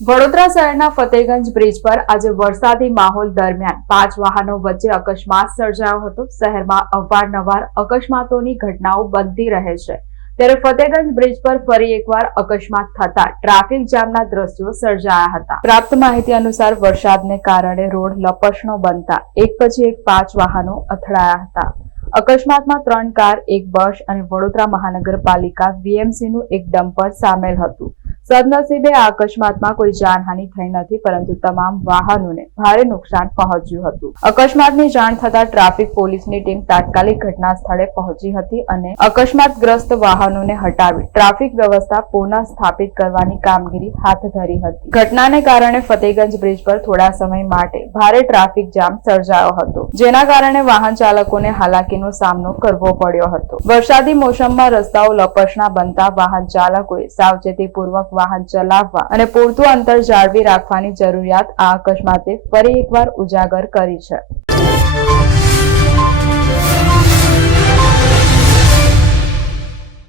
વડોદરા શહેરના ફતેગંજ બ્રિજ પર આજે વરસાદી માહોલ દરમિયાન 5 વાહનો વચ્ચે અકસ્માત સર્જાયો હતો। શહેરમાં અવારનવાર અકસ્માતોની ઘટનાઓ બનતી રહે છે, ત્યારે ફતેગંજ બ્રિજ પર ફરી એકવાર અકસ્માત થતા ટ્રાફિક જામના દ્રશ્યો સર્જાયા હતા। પ્રાપ્ત માહિતી અનુસાર વરસાદને કારણે રોડ લપસણો બનતા એક પછી એક 5 વાહનો અથડાયા હતા। અકસ્માતમાં 3 કાર, એક બસ અને વડોદરા મહાનગરપાલિકા વીએમસીનું એક ડમ્પર સામેલ હતું। સદનસીબે આ અકસ્માતમાં કોઈ જાનહાનિ થઈ નથી, પરંતુ તમામ વાહનોને ભારે નુકસાન પહોંચ્યું હતું। અકસ્માતની જાણ થતા ટ્રાફિક પોલીસની ટીમ તાત્કાલિક ઘટના સ્થળે પહોંચી હતી અને અકસ્માતગ્રસ્ત વાહનોને હટાવી ટ્રાફિક વ્યવસ્થા પુનઃ સ્થાપિત કરવાની કામગીરી હાથ ધરી હતી। ઘટનાને કારણે ફતેગંજ બ્રિજ પર થોડા સમય માટે ભારે ટ્રાફિક જામ સર્જાયો હતો, જેના કારણે વાહન ચાલકોને હાલાકીનો સામનો કરવો પડ્યો હતો। વરસાદી મોસમમાં રસ્તાઓ લપસણા બનતા વાહન ચાલકોએ સાવચેતીપૂર્વક વાહન ચલાવવા અને પૂરતું અંતર જાળવી રાખવાની જરૂરિયાત આ અકસ્માતે ફરી એકવાર ઉજાગર કરી છે।